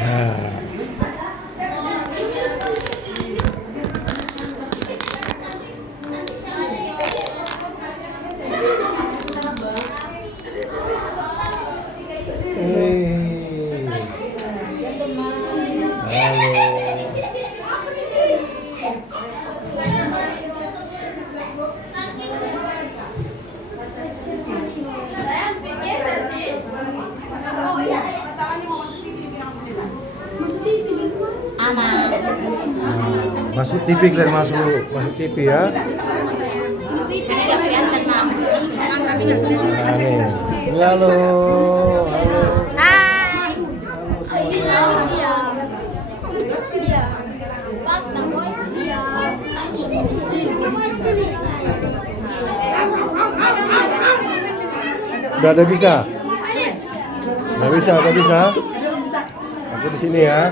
Nah, ini. Masuk TV, kalian masuk TV ya. Nah, nih. Halo, halo. Hai. Udah ada bisa? Udah bisa. Aku di sini ya.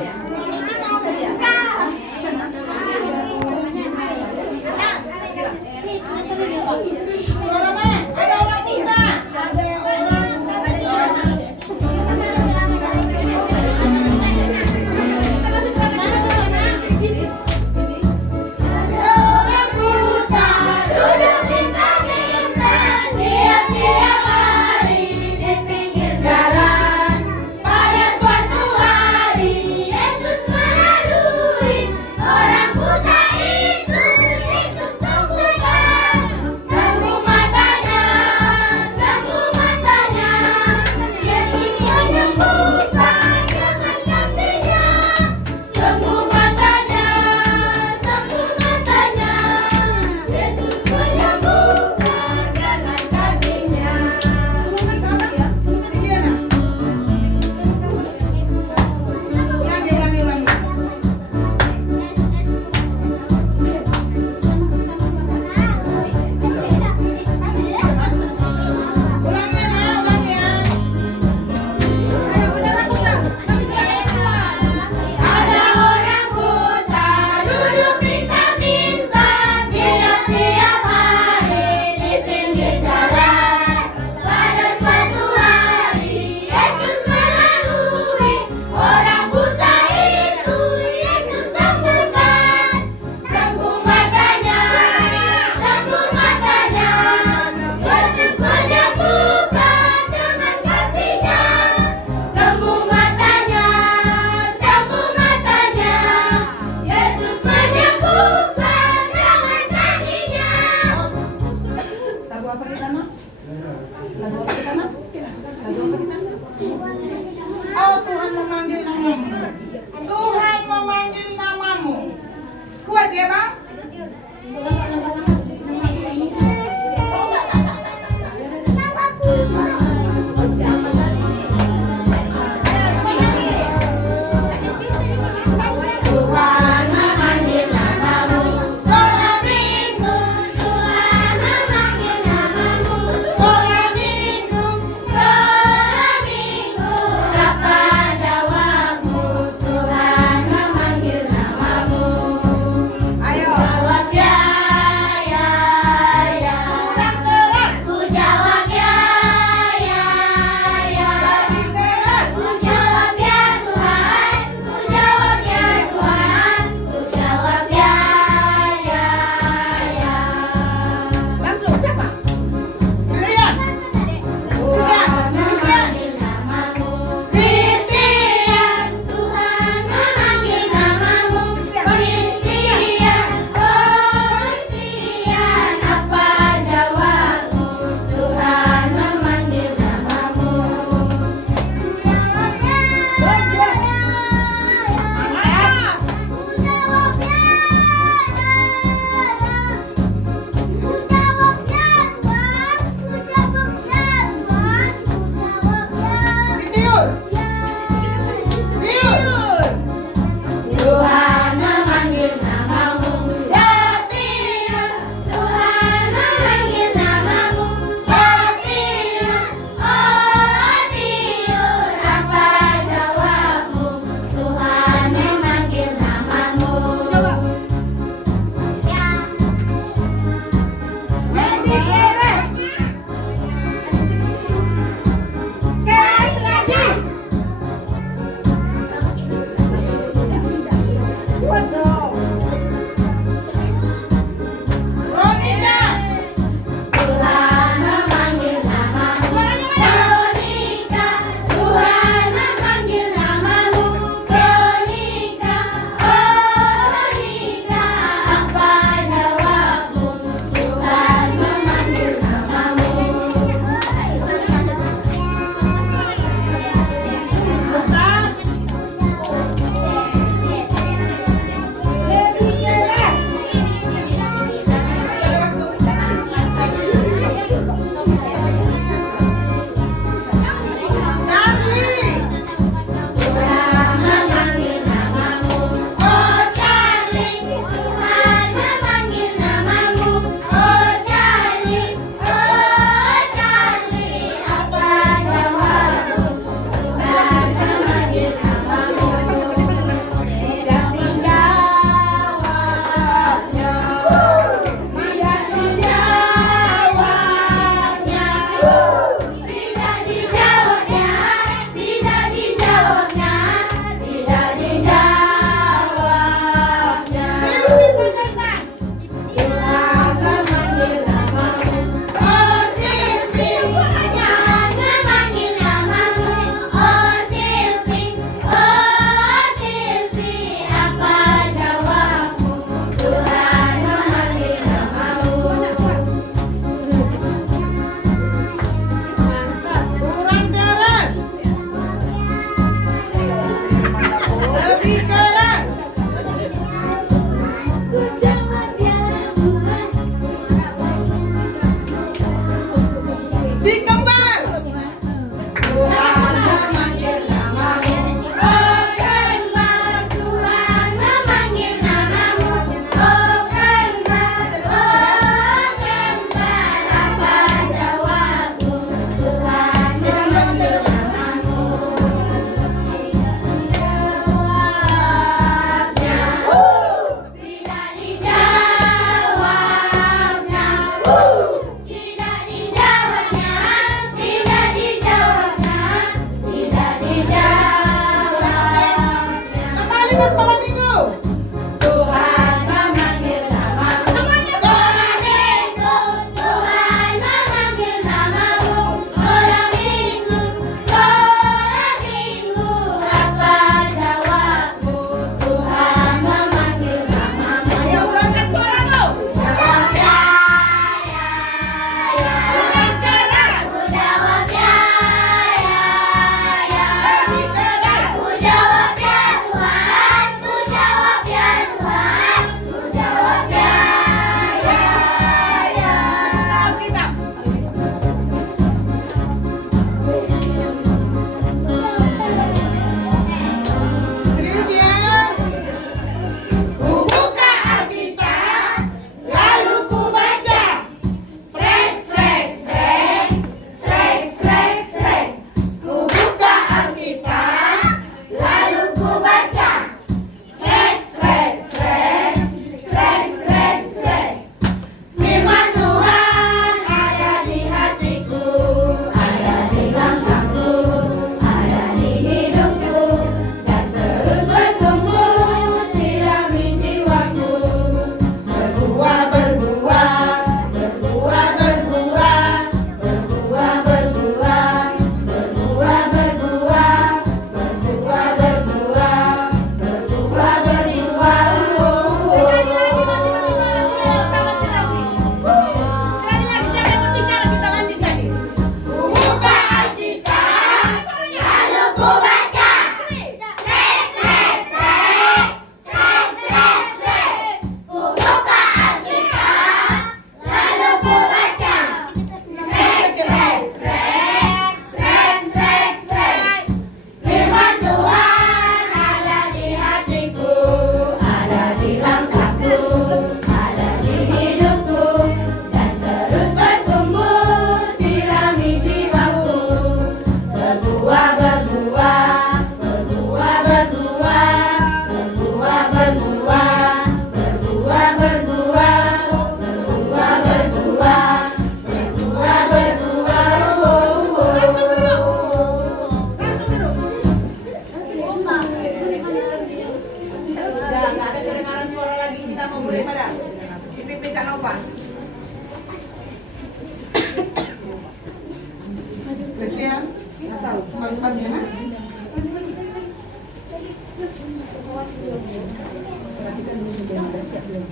Perhatikan dulu dia udah siap belum.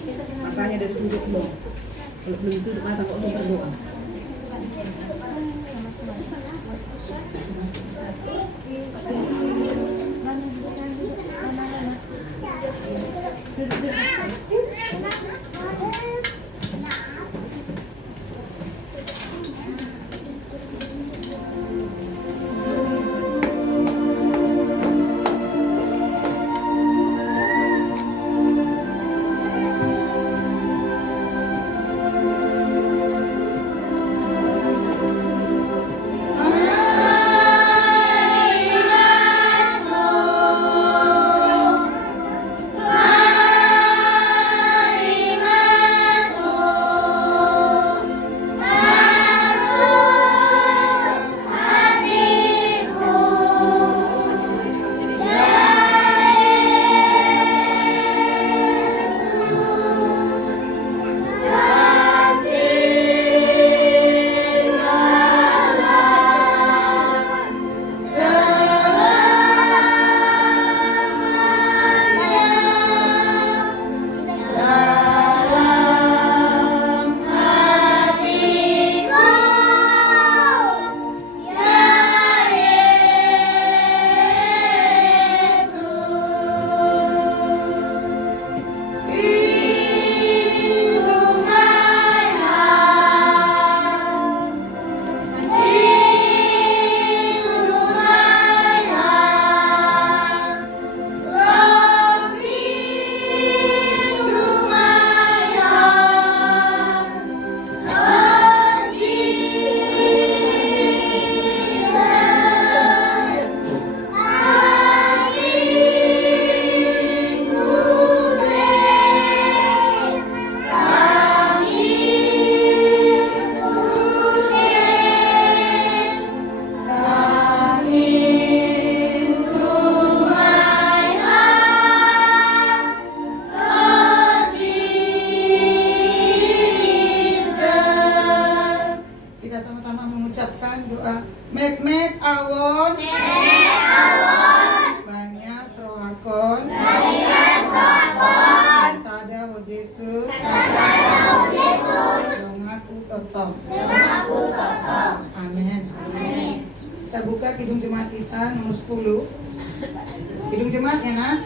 Makanya dari duduk belum. Kalau belum duduk mata kok mau berdoa. Mek awon Banyas rohakon Sada wo Yesus Dongaku totom. Amin. Kita buka Kidung Jemaat kita nomor 10. Kidung Jemaat ya nak.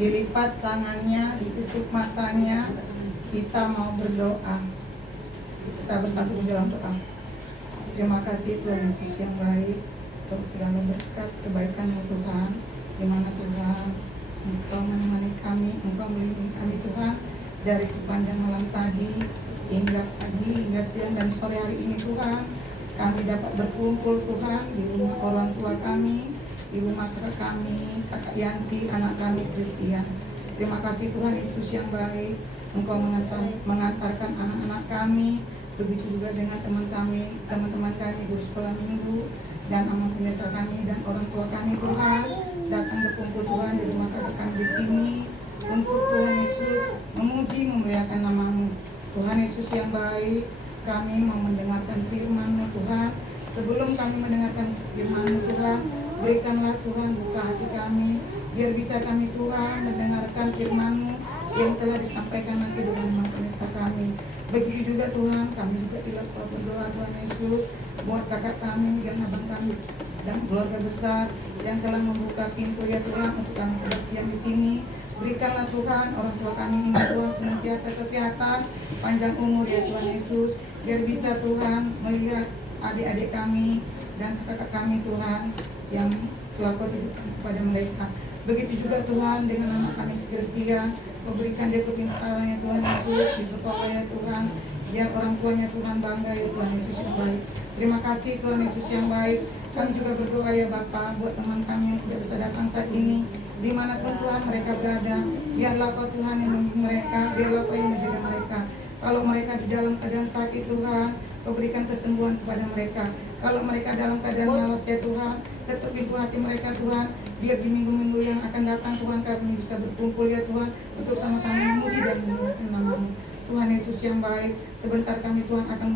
Dilipat tangannya, ditutup matanya, kita mau berdoa. Kita bersatu di dalam doa. Terima kasih Tuhan Yesus yang baik, untuk segala berkat kebaikan-Mu Tuhan, di mana Tuhan Engkau menemani kami, Engkau melindungi kami Tuhan, dari sepanjang malam tadi, hingga pagi, hingga siang dan sore hari ini Tuhan. Kami dapat berkumpul Tuhan, di rumah orang tua kami, di rumah kakak kami, kakak Yanti, anak kami Christian. Terima kasih Tuhan Yesus yang baik, Engkau mengantarkan anak-anak kami, begitu juga dengan teman-teman kami guru sekolah minggu, dan amal pendeta kami dan orang tua kami Tuhan, datang berkumpul Tuhan di rumah kakak kami di sini, untuk Tuhan Yesus memuji memuliakan nama-Mu. Tuhan Yesus yang baik, kami mau mendengarkan firman-Mu Tuhan. Sebelum kami mendengarkan firman-Mu Tuhan, berikanlah Tuhan buka hati kami, biar bisa kami Tuhan mendengarkan firman-Mu yang telah disampaikan nanti dengan mata kami. Begitu juga Tuhan, kami juga tidak lupa berdoa Tuhan Yesus buat kakak kami, yang abang kami dan keluarga besar yang telah membuka pintu ya Tuhan untuk kami yang di sini. Berikanlah Tuhan orang tua kami ini Tuhan senantiasa kesehatan, panjang umur ya Tuhan Yesus, biar bisa Tuhan melihat adik-adik kami dan kakak kami Tuhan yang telah Kau titipkan kepada mereka. Begitu juga Tuhan dengan anak kami setia, Kau berikan dia kepintaran ya Tuhan Yesus di sekolah ya Tuhan, biar orang tuanya Tuhan bangga ya Tuhan Yesus yang baik. Terima kasih Tuhan Yesus yang baik. Kami juga berdoa ya Bapa buat teman kami yang tidak bisa datang saat ini, dimanapun Tuhan mereka berada, biarlah Kau Tuhan yang membimbing mereka, biarlah Kau yang menjaga mereka. Kalau mereka di dalam keadaan sakit Tuhan, Kau berikan kesembuhan kepada mereka. Kalau mereka dalam keadaan malas ya Tuhan, ketuk pintu hati mereka Tuhan, biar di minggu-minggu yang akan datang Tuhan kami bisa berkumpul ya Tuhan, untuk sama-sama memuji dan memuliakan nama-Mu. Tuhan Yesus yang baik, sebentar kami Tuhan akan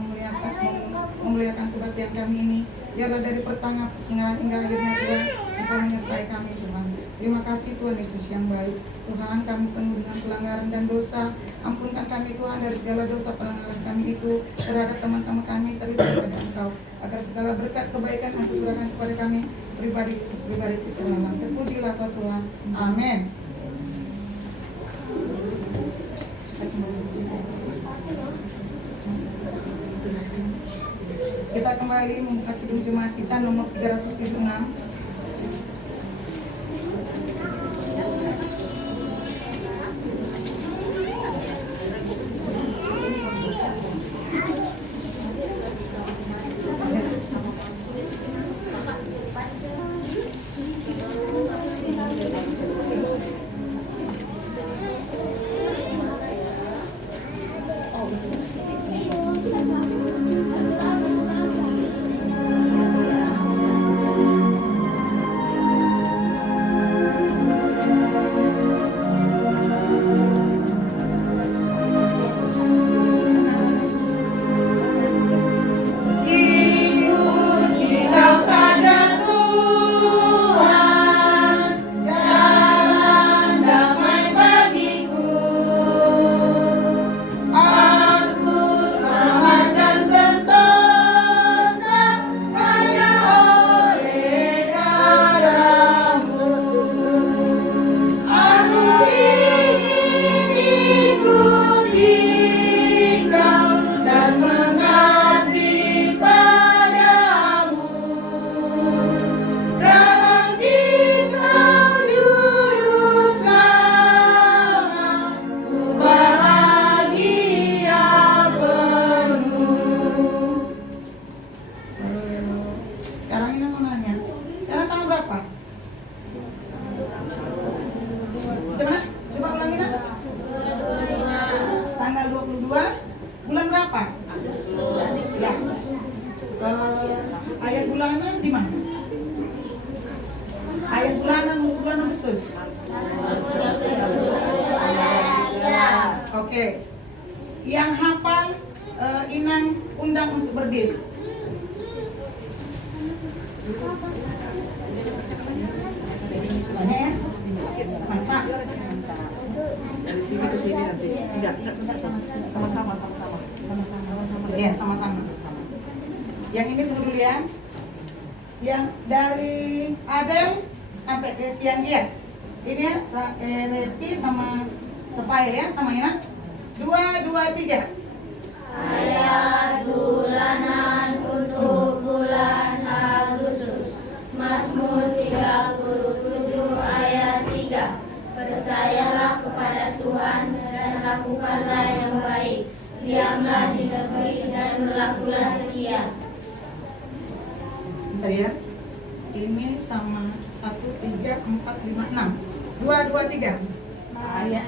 memuliakan kebaktian kami ini. Biarlah dari pertengahan hingga akhirnya Tuhan, Engkau menyertai kami Tuhan. Terima kasih Tuhan Yesus yang baik. Tuhan, kami penuh dengan pelanggaran dan dosa. Ampunkan kami Tuhan dari segala dosa pelanggaran kami itu terhadap teman-teman kami terlibat kepada Engkau, agar segala berkat kebaikan yang Tuhan kepada kami pribadi kita dalam. Terpujilah Kau Tuhan. Amin. Kita kembali membuka kidung jemaat kita nomor 376. Ayat bulanan di mana? Ayat bulanan bulan Agustus. Oke. Yang hafal Inang undang untuk berdiri. Mantap. Dari sini ke sini nanti. Enggak sama-sama. Ya, sama-sama. Yang ini tunggu dulu ya. Yang dari Adel sampai ke Sian dia. Ini Reti sama Tepaya ya, sama Ina. 2, 2, 3. Ayat bulanan untuk bulan Agustus. Mazmur 37 ayat 3. Percayalah kepada Tuhan dan lakukanlah yang baik. Diamlah di negeri dan berlakulah setia. Bentar ya. Ini sama 1, 3, 4, 5, 6. 2, 2, 3. Ayat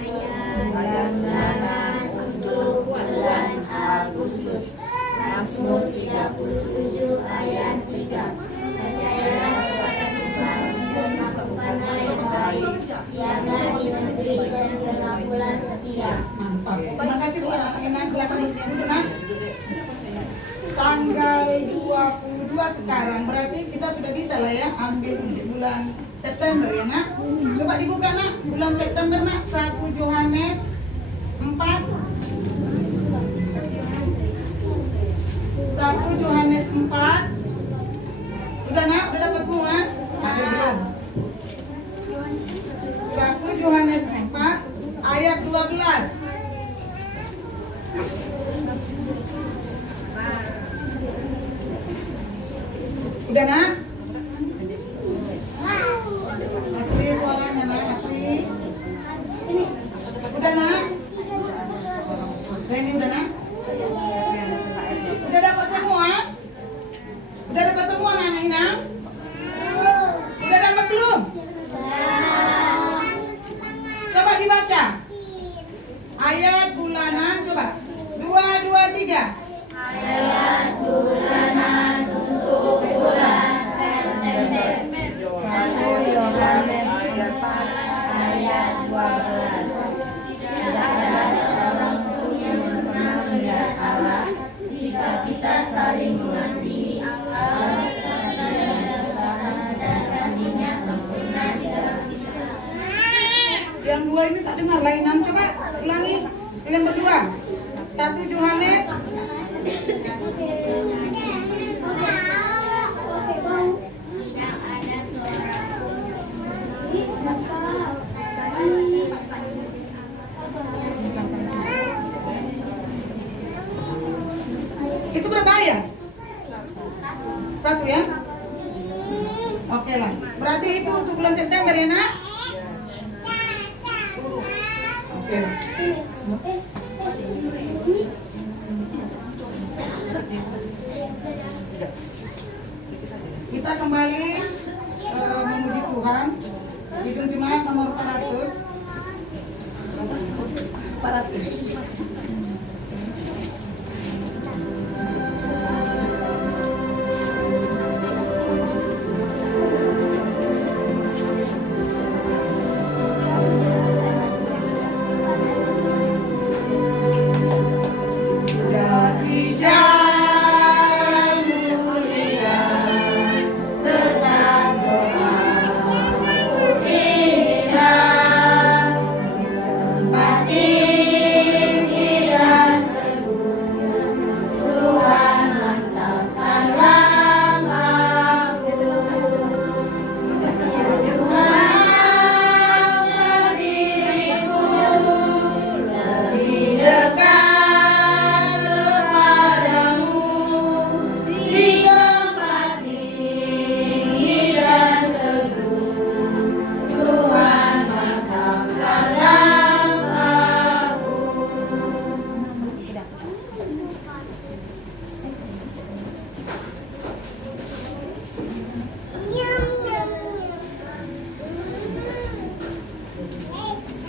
bulanan untuk bulan Agustus. Mazmur 37 ayat 3. Percayalah kepada Tuhan dan lakukanlah yang baik. Diamlah di negeri dan berlakulah setia. Mantap. Terima kasih Bu Inang, silakan duduk Nak. Tanggal 22 sekarang, berarti kita sudah bisa lah ya ambil untuk bulan September ya Nak. Coba dibuka Nak, bulan September Nak, 1 Yohanes 4. 1 Yohanes 4. Udah nak? Udah dapat semua? Ada belum? 1 Yohanes 4 ayat 12. Udah nak? Asli suaranya nak, asli. Udah nak? Reni udah nak? Udah dapat semua? Udah dapat semua anak Inang? Udah dapat belum? Coba dibaca. Ayat bulanan coba. 2, 2, 3. Ayat bulanan untuk bulan September. 1 Yohanes 4 ayat 12. Tidak ada seorang pun yang pernah melihat Allah. Jika kita saling mengasihi, Allah dan kasihnya sempurna di dalam kita. Yang dua ini tak dengar lainan. Coba ulangi. Yang berdua. 1 Yohanes. Itu berapa ayat? 1 ya? Oke lah. Berarti itu untuk bulan September ya nak? Oke. Kita kembali memuji Tuhan. Hidung Jemaat nomor 400. Dari jalan mulia tetap doaku inilah tempat tinggi dan teguh. Tuhan mantapkan langkahku. Tuhan angkat diriku lebih dekat kepadamu di tempat tinggi dan teguh. Tuhan mantapkan langkahku.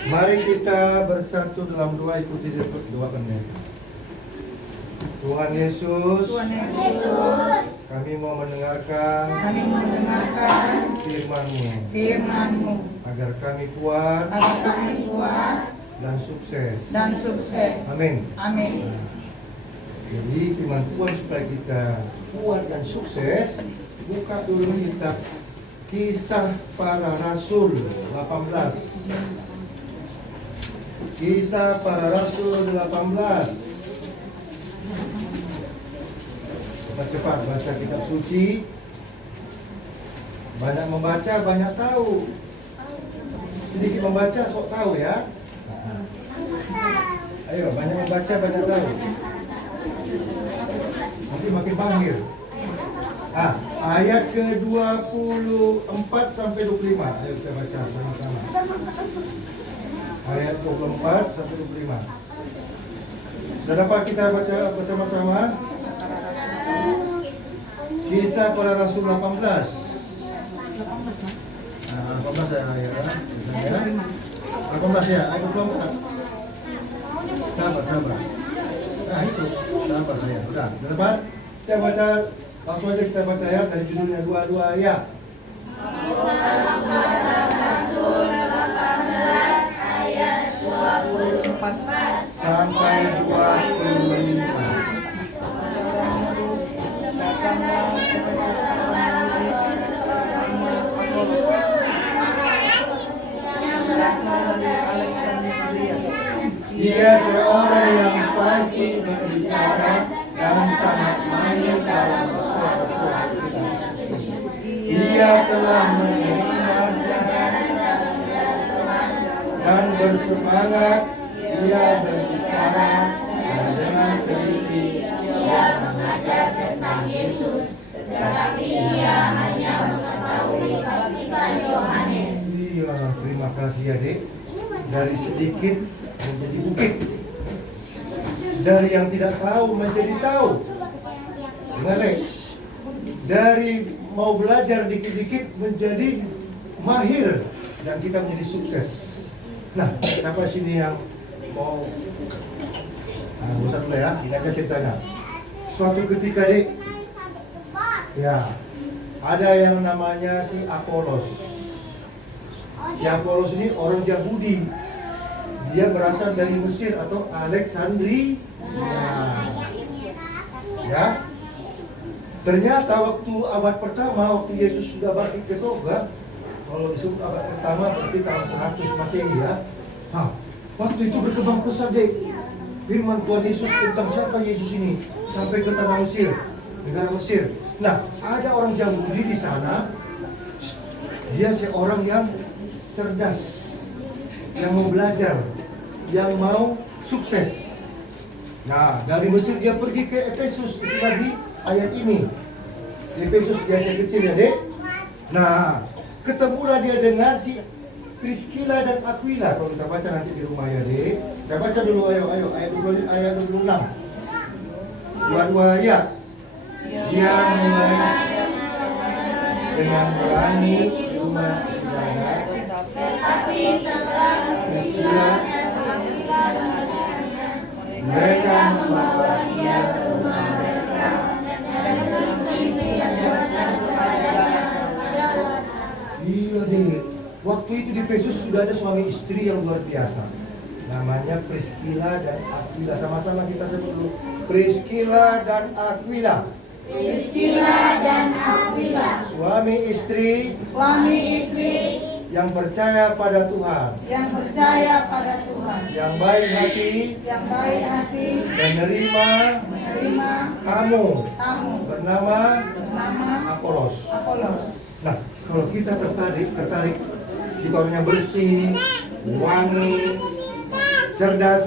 Mari kita bersatu dalam doa, ikuti doakannya. Tuhan Yesus, Tuhan Yesus, kami mau mendengarkan kami mendengarkan firman-Mu agar kami kuat dan sukses. Amin. Amin. Jadi firman Tuhan supaya kita kuat dan sukses, buka dulu kitab Kisah Para Rasul 18. Kisah Para Rasul 18. Cepat baca kitab suci. Banyak membaca, banyak tahu. Sedikit membaca, sok tahu ya. Ayo, banyak membaca, banyak tahu. Nanti makin panggil. Ayat ke-24 sampai 25. Ayo kita baca sama-sama. Ayat 24 sampai 25. Sudah dapat kita baca bersama-sama? Kisah Para Rasul 18. 18 ya, ayat ya. 18 ya, ayat 24. Sabar. Nah itu, sabar saya. Udah dapat? Kita baca, langsung aja kita baca ya dari judulnya 22 ya. Rasul 18 ayat 24 sampai 25. Dia seorang Ia telah menerima dan bersemangat. Ia berbicara dan dengan teliti ia mengajar tentang Yesus, tetapi ia hanya mengetahui baptisan Yohanes. Iya, terima kasih adik. Dari sedikit menjadi bukit, dari yang tidak tahu menjadi tahu. Dengar dek, dari mau belajar dikit-dikit menjadi mahir dan kita menjadi sukses. Nah, siapa sini yang mau bosan dulu ya, ini aja ceritanya. Suatu ketika dek, ya ada yang namanya si Apolos. Si Apolos ini orang Yahudi. Dia berasal dari Mesir atau Alexandria. Ya. Ternyata waktu abad pertama, waktu Yesus sudah balik ke surga, kalau disebut abad pertama berarti tahun 100 Masehi ya. Waktu itu berkembang pesat deh firman Tuhan Yesus tentang siapa Yesus ini sampai ke tanah Mesir, negara Mesir. Nah, ada orang Yahudi di sana. Dia seorang yang cerdas, yang mau belajar, yang mau sukses. Nah, dari Mesir dia pergi ke Efesus. Itu lagi ayat ini. Efesus dia kecil ya dek. Nah, ketemulah dia dengan si Priscilla dan Aquila. Kalau kita baca nanti di rumah ya dek. Kita baca dulu ayo ayat 26. Dua-dua ayat. Dia mulai dengan berani rumah ibadah. Tetapi sesaat Priscilla mereka membawa dia ke rumah mereka dan tinggi menjelaskan kepadanya. Iya deh. Waktu itu di Efesus sudah ada suami istri yang luar biasa. Namanya Priscilla dan Aquila. Sama-sama kita sebut dulu. Priscilla dan Aquila. Priscilla dan Aquila, Suami istri yang percaya pada Tuhan, yang baik hati, menerima tamu bernama Apolos. Nah, kalau kita tertarik, kita orangnya bersih, wangi, cerdas,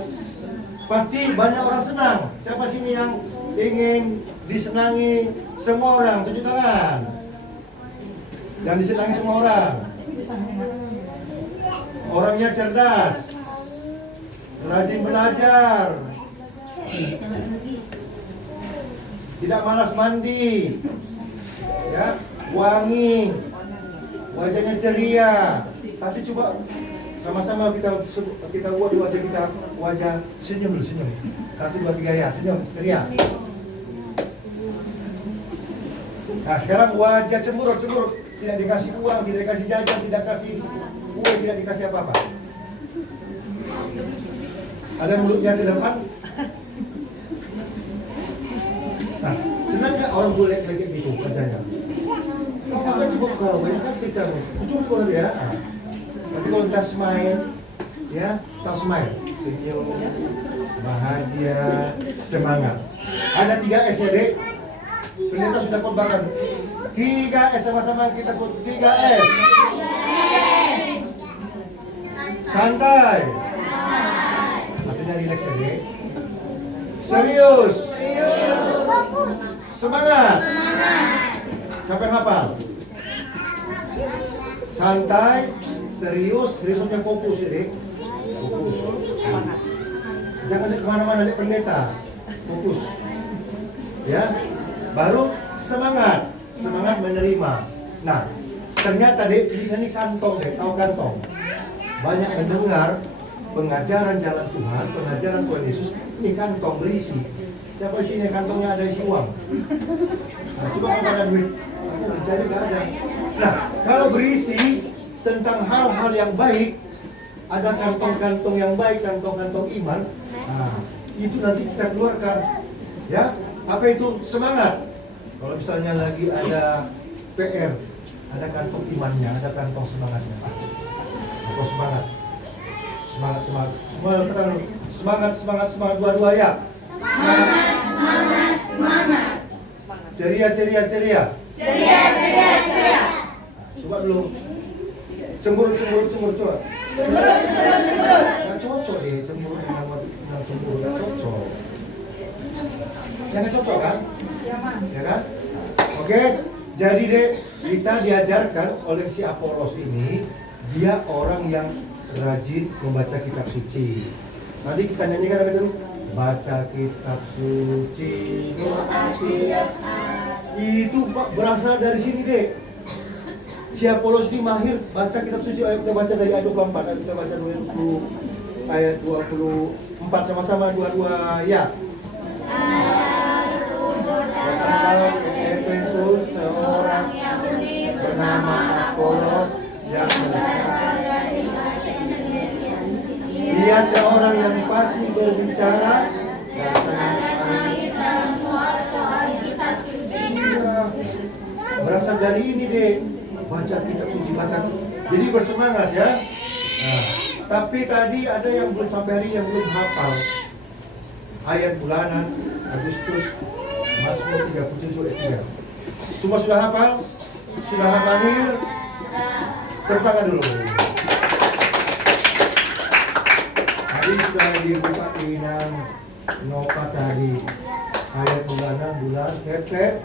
pasti banyak orang senang. Siapa sini yang ingin disenangi semua orang? Tunjuk tangan. Yang disenangi semua orang. Orangnya cerdas, rajin belajar, tidak malas mandi, ya, wangi, wajahnya ceria. Tapi coba sama-sama kita buat wajah kita, wajah senyum dulu, senyum. 1, 2, 3 ya, senyum, ceria. Nah, sekarang wajah cemberut, tidak dikasih uang, tidak dikasih jajan, tidak kasih kue, tidak dikasih apa-apa. Ada mulutnya ke depan. Nah, senang nggak orang boleh kayak gitu kerjanya? Apa cukup kau, kan kita cukup ya. Nanti kalau kita smile, ya, tahu smile, senyum, bahagia, semangat. Ada 3 S ya dek. Ternyata sudah korbankan 3 S sama-sama kita 3 S. Santai. Artinya relax ya dek. Serius. Semangat. Siapa yang hafal? Santai, seriusnya fokus ya dek. Fokus. Jangan kemana-mana lihat pendeta. Fokus. Ya. Baru semangat menerima. Nah, ternyata dek, ini kantong dek, tahu kantong. Banyak mendengar pengajaran jalan Tuhan, pengajaran Tuhan Yesus, ini kantong berisi. Siapa sini kantongnya ada isi uang? Nah, coba kalau ada duit, cari nggak ada. Nah, kalau berisi tentang hal-hal yang baik, ada kantong-kantong yang baik, kantong-kantong iman. Nah, itu nanti kita keluarkan, ya. Apa itu? Semangat. Kalau misalnya lagi ada PR, ada kantong imannya, ada kantong semangatnya. Atau semangat. Semua kata semangat dua-dua ya. Semangat. Ceria. Coba dulu. Cemburut coba. Nggak cocok deh, cemburut dengan cemburu nggak cocok. Nggak cocok kan? Ya kan? Oke, jadi deh kita diajarkan oleh si Apolos ini, dia orang yang rajin membaca kitab suci. Nanti kita nyanyikan apa dulu? Baca kitab suci, doa tiap hari. Itu Pak berasal dari sini deh. Si Apolos ini mahir baca kitab suci. Ayo kita baca dari ayat 24, ayo kita baca 20 ayat 24 sama-sama dua-dua ya. Datanglah ke Efesus seorang Yahudi bernama Apolos yang berasal dari Asia sendirian. Dia seorang yang pasti berbicara dan sangat mahir dalam soal kitab suci. Berasal dari ini deh, baca kitab suci, baca. Jadi bersemangat ya. Nah, tapi tadi ada yang belum sampai hari yang belum hafal ayat bulanan Agustus Mazmur 37 ayat 3. Semua sudah hafal? Sudah hafal? Tepuk tangan dulu. Tadi sudah dibuka dengan Nova tadi. Ayat bulanan bulan September.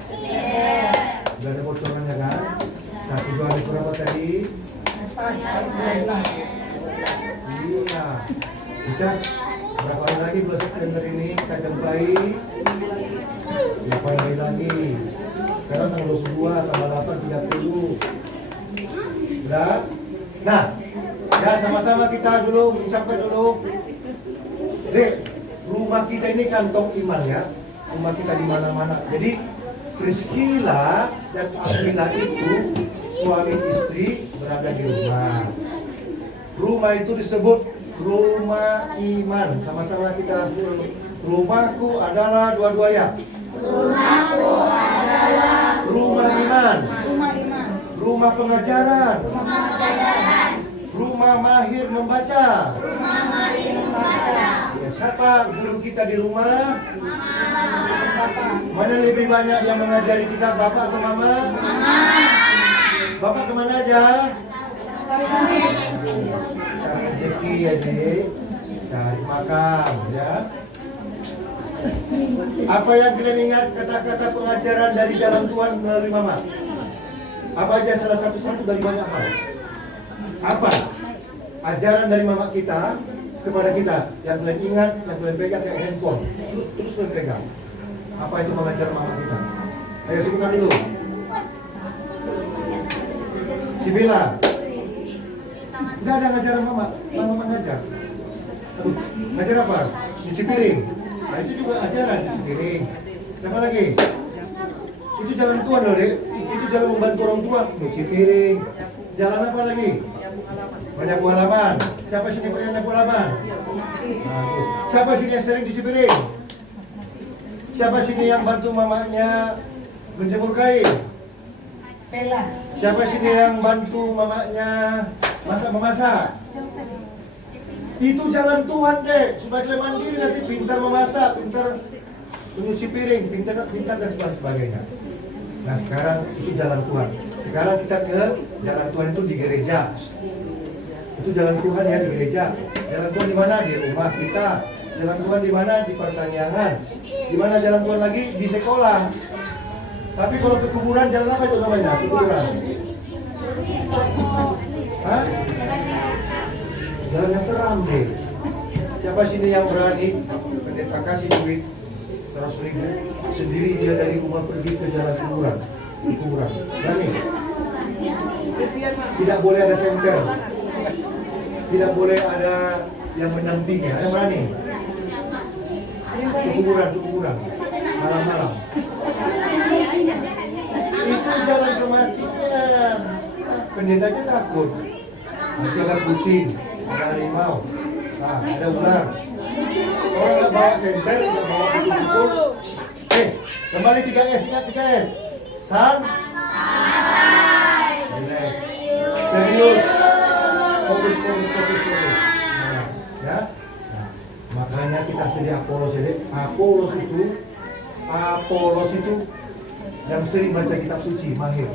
Sudah ada bocorannya kan? 1 Yohanes berapa tadi? Iya. Kita berapa hari lagi bulan September ini kita jumpai 8 hari lagi. Sekarang tanggal 22, tanggal 8, 30. Sudah? Nah, ya sama-sama kita dulu ucapkan dulu. Dek, rumah kita ini kantong iman ya. Rumah kita di mana-mana. Jadi Priscilla dan Aquila itu suami istri berada di rumah. Rumah itu disebut rumah iman. Sama-sama kita sebut. Rumahku adalah dua-dua ya. Rumahku adalah rumah iman. Rumah pengajaran. Rumah mahir membaca. Ya, siapa guru kita di rumah? Mana lebih banyak yang mengajari kita, bapak atau mama? Bapak kemana aja? Cari rezeki ya, Dek. Cari makan ya. Apa yang kalian ingat kata-kata pengajaran dari jalan Tuhan melalui mama? Apa aja salah satu dari banyak hal? Apa ajaran dari mama kita kepada kita yang kalian ingat, yang kalian pegang kayak handphone, terus kalian pegang? Apa itu mengajar mama kita? Ayo sebutkan dulu. Si Bella. Tidak ada ngajaran mama mengajar. Ngajar apa? Cuci piring. Nah itu juga ajaran, cuci piring. Apa lagi? Itu jalan Tuhan loh, Dek. Itu jalan membantu orang tua, cuci piring. Jalan apa lagi? Menyapu halaman. Siapa sini yang menyapu halaman? Nah, siapa sini yang sering cuci piring? Siapa sini yang bantu mamanya menjemur kain? Bella. Siapa sini yang bantu mamanya memasak? Itu jalan Tuhan deh, supaya kalian mandiri nanti pintar memasak, pintar menyuci piring, pintar dan sebagainya. Nah sekarang itu jalan Tuhan. Sekarang kita ke jalan Tuhan itu di gereja. Itu jalan Tuhan ya di gereja. Jalan Tuhan di mana? Di rumah kita. Jalan Tuhan di mana? Di pertanian. Di mana jalan Tuhan lagi? Di sekolah. Tapi kalau ke kuburan jalan apa itu namanya? Kuburan. Hah? Jalan yang seram deh. Siapa sini yang berani pendeta kasih duit 100.000 sendiri dia dari rumah pergi ke jalan kuburan? Di kuburan. Berani? Tidak boleh ada senter. Tidak boleh ada yang mendampingi. Ada berani? Ke kuburan. Malam-malam. Itu jalan kematian. Pendetanya takut. Nanti ada kucing, ada harimau, nah, ada ular. Orang nggak bawa senter, nggak bawa buku-buku. Kembali 3S, ingat 3S. Serius. Fokus. Nah, ya. Nah, makanya kita jadi Apolos ini. Apolos itu yang sering baca kitab suci, mahir.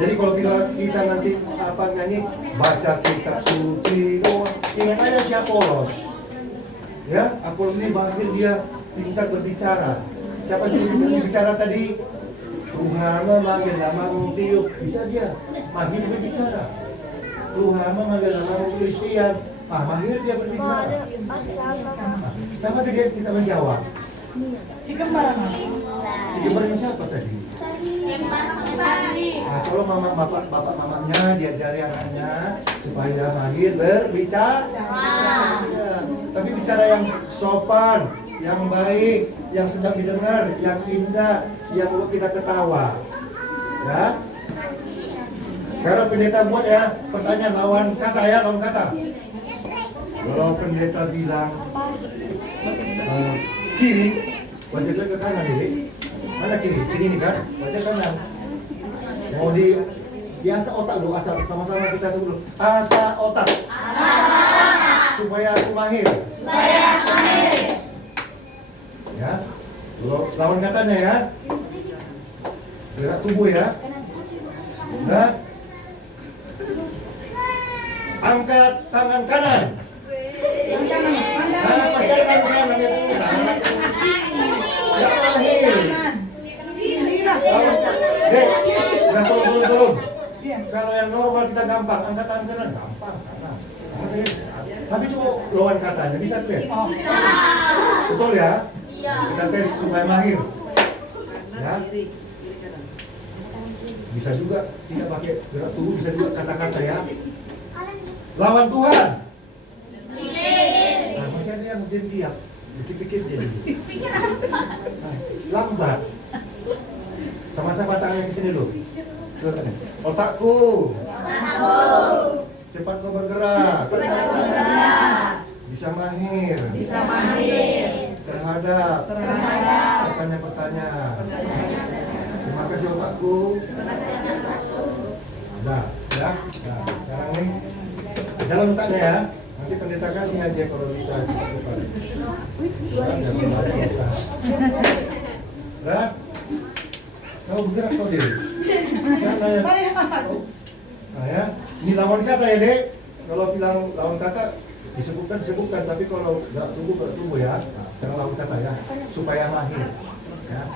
Jadi kalau kita nanti apa nyanyi baca kitab suci, oh ingat aja si Apolos. Ya, Apolos ini bahkan dia pintar berbicara. Siapa sih yang berbicara tadi? Tuhan memanggil namamu tiup, bisa dia mahir berbicara. Tuhan memanggil namamu Kristian, mahir dia berbicara. Sama dia tidak menjawab. Si kembar apa? Si kembarnya siapa tadi? Nah, kalau bapak mamanya diajari anaknya supaya mahir berbicara. Ya, tapi bicara yang sopan, yang baik, yang sedap didengar, yang indah, yang membuat kita ketawa. Ya. Sekarang pendeta buat ya pertanyaan lawan kata ya, lawan kata. Kalau pendeta bilang kiri, wajahnya ke kanan ini. Mana kiri? Kiri ini kan? Wajah kanan. Mau biasa otak dulu, asal sama-sama kita sebut. Asa otak. Supaya aku mahir. Ya. Lawan katanya ya. Gerak tubuh ya. Nah. Angkat tangan kanan. Nah, masih ada tangan kanan ya. Ya mahir. Dek, nah tolong. Kalau yang normal kita gampang, angkat tangan kanan gampang. Tapi coba lawan katanya, bisa tuh ya? Betul ya? Kita tes supaya mahir. Ya. Bisa juga tidak pakai gerak tubuh, bisa juga kata-kata ya. Lawan Tuhan. Nah, masih ada yang diam. Dipikir jadi. Nah, lambat. Sama-sama tangannya ke sini dulu. Otakku. Cepat kau bergerak. Bisa mahir. Terhadap pertanyaan-pertanyaan. Terima kasih otakku. Nah, ya. Nah, sekarang nih jalan otaknya ya. Nanti pendeta kasih aja kalau bisa cepat. Nah, kau bergerak kau deh. Nah ya, ini lawan kata ya dek. Kalau bilang lawan kata disebutkan, tapi kalau gerak tubuh ya. Nah, sekarang lawan kata ya, supaya mahir. Ya,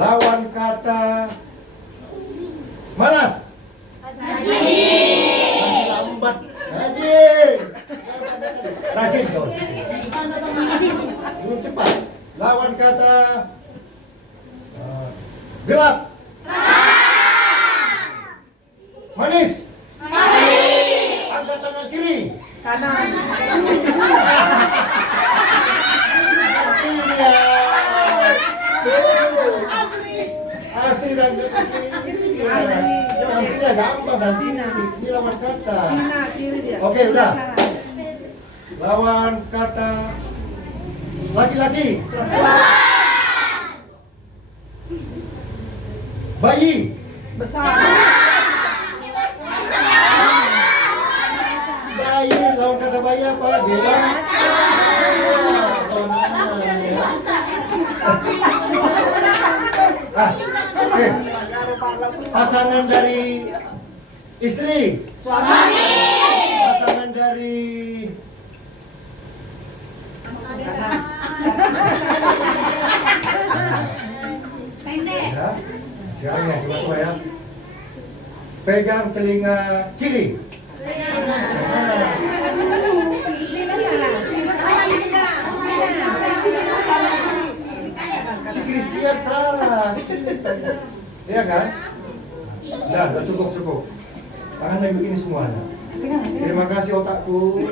lawan kata malas. Masih lambat. Rajin kau. Belum cepat. Lawan kata gelap. Manis. Angkat tangan kiri. Kanan. Asli dan kiri. Nantinya gampang nanti ini lawan kata. Oke, udah. Lawan kata laki-laki. Bayi. besar. Bayi, lawan kata bayi apa? Dewasa. Oke. Pasangan dari istri. Suami. Pasangan dari ya. Sekarang ya, coba ya. Pegang telinga kiri. Si Christian salah. Iya kan? Udah cukup. Tangannya begini semuanya. Terima kasih otakku.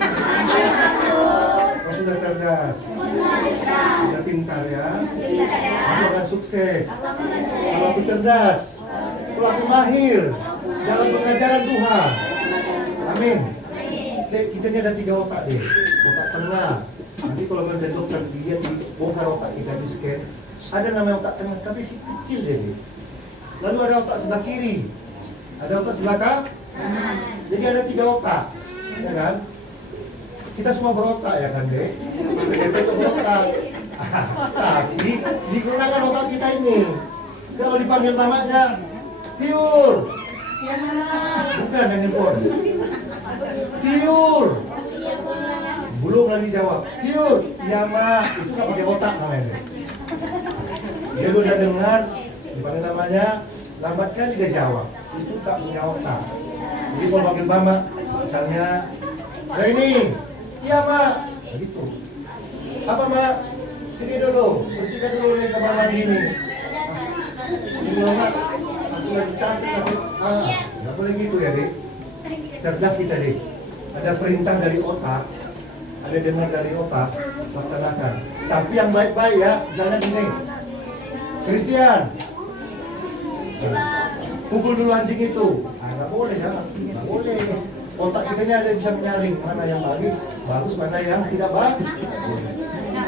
Kau sudah cerdas. Sudah pintar ya. Kau akan sukses. Kalau aku cerdas, kalau aku mahir dalam pengajaran Tuhan. Amin. Kita ini ada 3 otak deh. Otak tengah. Nanti kalau menjadi dokter dia bongkar otak kita di scan. Ada namanya otak tengah tapi si kecil deh. Lalu ada otak sebelah kiri. Ada otak sebelah kanan. Jadi ada 3 otak, ya kan? Kita semua berotak ya kan deh. Kita itu berotak. Tapi digunakan otak kita ini. Kalau dipanggil namanya Tiur. Iya Pak. Bukan yang nelpon. Tiur. Belum lagi jawab. Tiur. Iya mak. Itu nggak pakai otak namanya. Dia udah dengar, gimana namanya, lambat kali dia jawab. Itu tak punya otak. Jadi kalau panggil mama, misalnya, ini, iya mak, gitu. Apa mak? Sini dulu, bersihkan dulu nih kamar mandi ini. Ini loh mak, aku lagi cantik, tapi nggak boleh gitu ya dek. Cerdas kita dek. Ada perintah dari otak, ada dengar dari otak, laksanakan. Tapi yang baik-baik ya, misalnya gini. Christian, pukul dulu anjing itu. Nggak boleh, jangan. Nggak boleh. Otak kita ini ada bisa menyaring mana yang bagus, mana yang tidak bagus.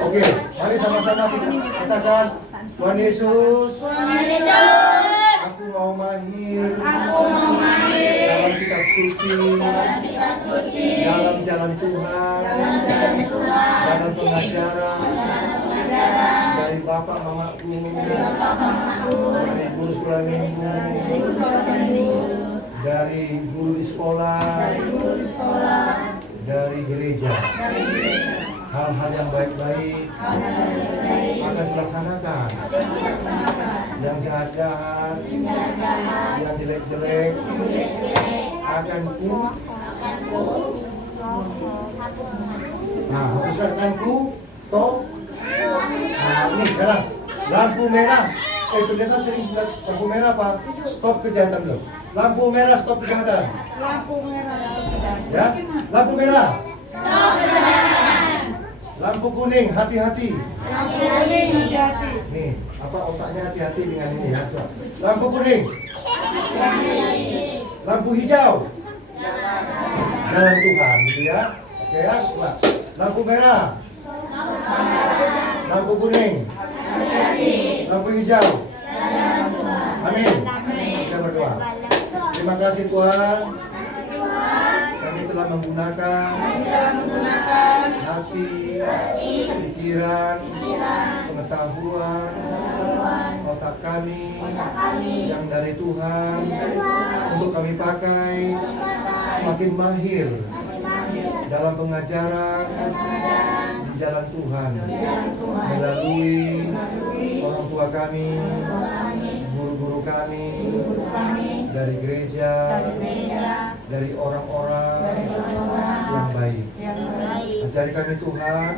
Oke, mari sama-sama kita katakan, Tuhan Yesus, aku mau mahir dalam kitab suci, dalam jalan Tuhan, dalam pengajaran dari Bapak Mamaku, dari guru sekolah minggu, dari guru di sekolah, dari gereja. Hal-hal yang baik-baik akan dilaksanakan. Yang jahat-jahat, yang jelek-jelek akan hapuskan toh. Nah, ini sekarang lampu merah. Ternyata sering lampu merah apa? Stop kejahatan dulu. Lampu merah stop kejahatan. Lampu merah. Ya, lampu merah. Stop kejahatan. Lampu kuning, hati-hati. Lampu kuning, hati-hati. Nih, apa otaknya hati-hati dengan ini ya? Coba. Lampu kuning. Lampu hijau. Jalan Tuhan, gitu ya. Oke ya, coba. Lampu merah. Lampu kuning. Lampu hijau. Amin. Kita berdoa. Terima kasih Tuhan. Kami telah menggunakan hati, pikiran, pengetahuan, otak kami yang dari Tuhan untuk kami pakai semakin mahir dalam pengajaran di jalan Tuhan melalui orang tua kami, guru-guru kami dari gereja, dari orang-orang yang baik. Ajari kami Tuhan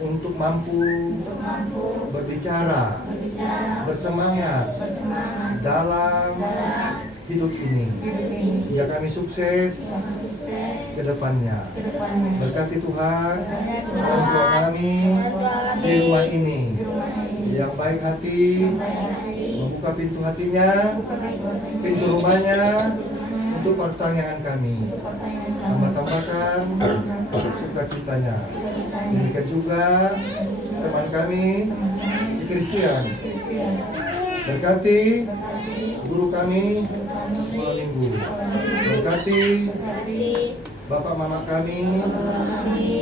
untuk mampu berbicara, bersemangat dalam hidup ini. Ya kami sukses ke depannya. Berkati Tuhan orang tua kami di rumah ini yang baik hati, membuka pintu hatinya, pintu rumahnya untuk pertanyaan kami. Tambah-tambahkan sukacitanya. Demikian juga teman kami si Christian. Berkati guru kami sekolah minggu. Berkati Bapak Mama kami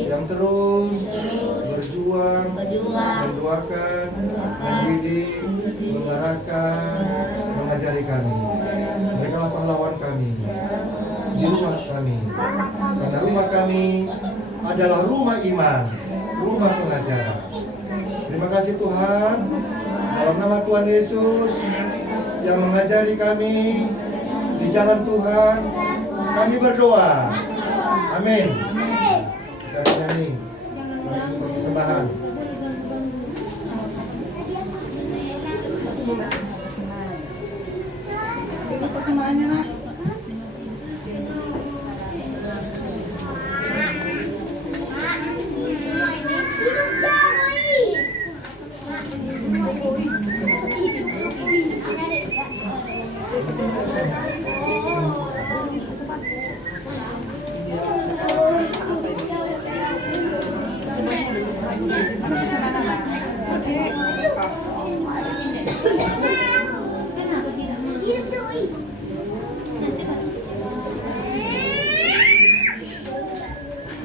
yang terus berjuang, mendoakan, mendidik, mengarahkan, mengajari kami. Mereka lah pahlawan kami di rumah kami. Karena rumah kami adalah rumah iman, rumah pengajaran. Terima kasih Tuhan. Dalam nama Tuhan Yesus yang mengajari kami di jalan Tuhan, kami berdoa. Amin. Kita nyanyi lagu persembahan. Ini persembahannya nak.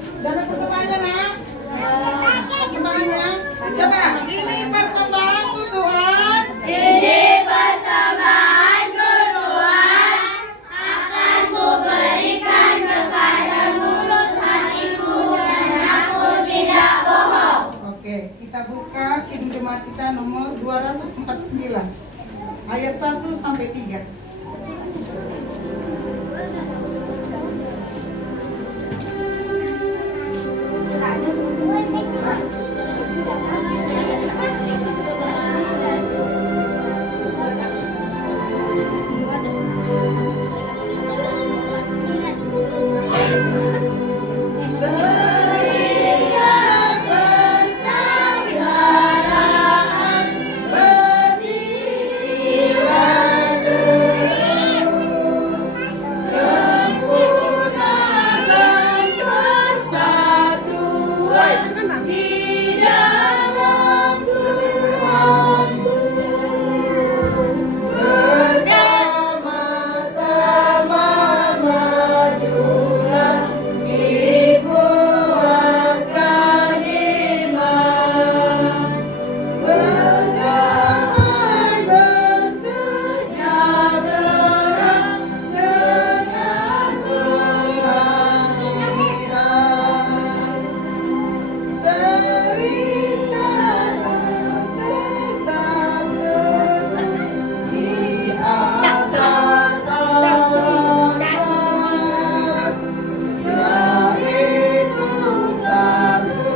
Dapat persembahannya nak. Persembahannya. Coba, ini persembahanku Tuhan. Ini persembahanku jemaat kita nomor 249 ayat 1 sampai 3. Seringat persaudaraan berdirilah teguh, sempurnakan persatuan di dalam Tuhan. Bersama-sama majulah dikuatkan iman, berdamai bersejahtera dengan pengasihan. Serikat tetap teguh di atas alasan, yaitu satu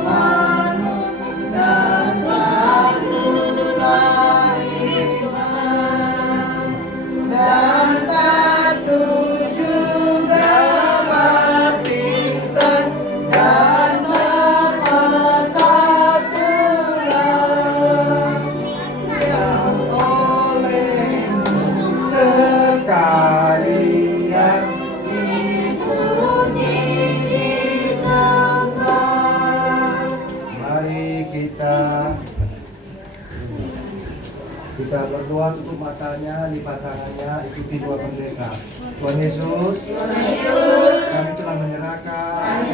manut dan satulah iman, dan satu juga baptisan, dan sama satulah yang olehmu Sekalian dipuji disembah. mari kita berdoa, tutup matanya, lipat tangannya, ikuti doa pendeta. Tuhan Yesus, kami telah menyerahkan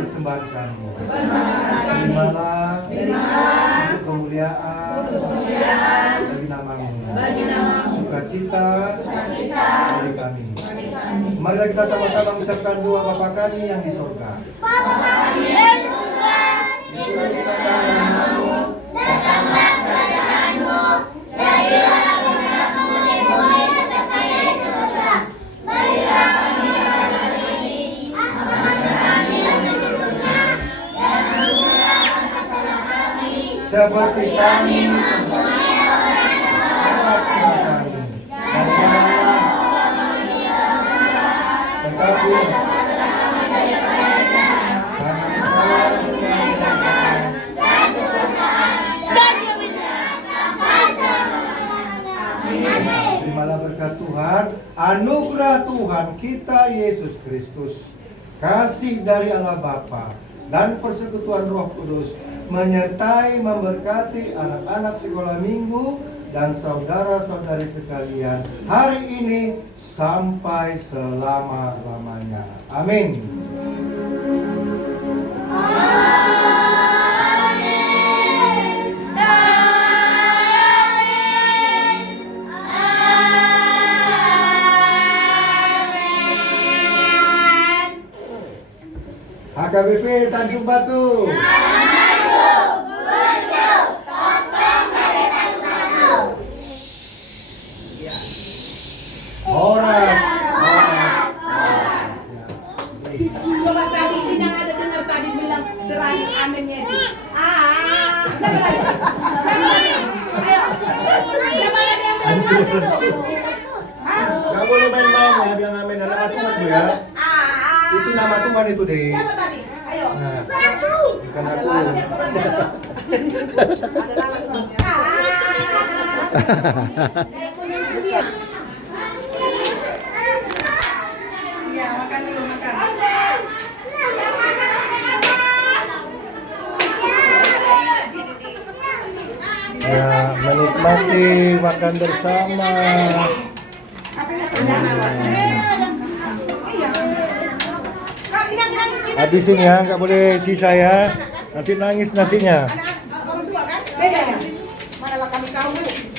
persembahan kami. Terimalah untuk kemuliaan bagi namamu, sukacita bagi kami. Marilah kita sama-sama mengucapkan doa Bapa kami yang di surga. Seperti kami mengampuni orang kami, dan janganlah tetapi terimalah berkat Tuhan, anugerah Tuhan kita Yesus Kristus, kasih dari Allah Bapa, dan persekutuan Roh Kudus menyertai memberkati anak-anak sekolah minggu dan saudara-saudari sekalian hari ini sampai selama-lamanya. Amin. HKBP Tanjung Batu. Horas. Coba tadi Dina ada dengar tadi bilang terakhir amennya itu. Siapa lagi? Siapa lagi? Ayo. Siapa lagi yang belum ngerti tuh? Gak boleh main-main ya, bilang amin. Ada nama Tuhan tuh ya. Itu nama Tuhan itu deh. Siapa tadi? Ayo. Nah, bukan Ada aku. lalat, siapa tadi tuh? Ada lalat soalnya. Naik kuning itu dia. Iya, makan dulu, makan. Ya, menikmati makan bersama. Habisin ya, nggak boleh sisa ya. Nanti nangis nasinya. Orang tua kan? Beda ya? Manalah kami tahu.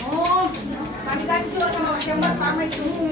Oh, kami kasih juga sama Mas Kembar sama itu.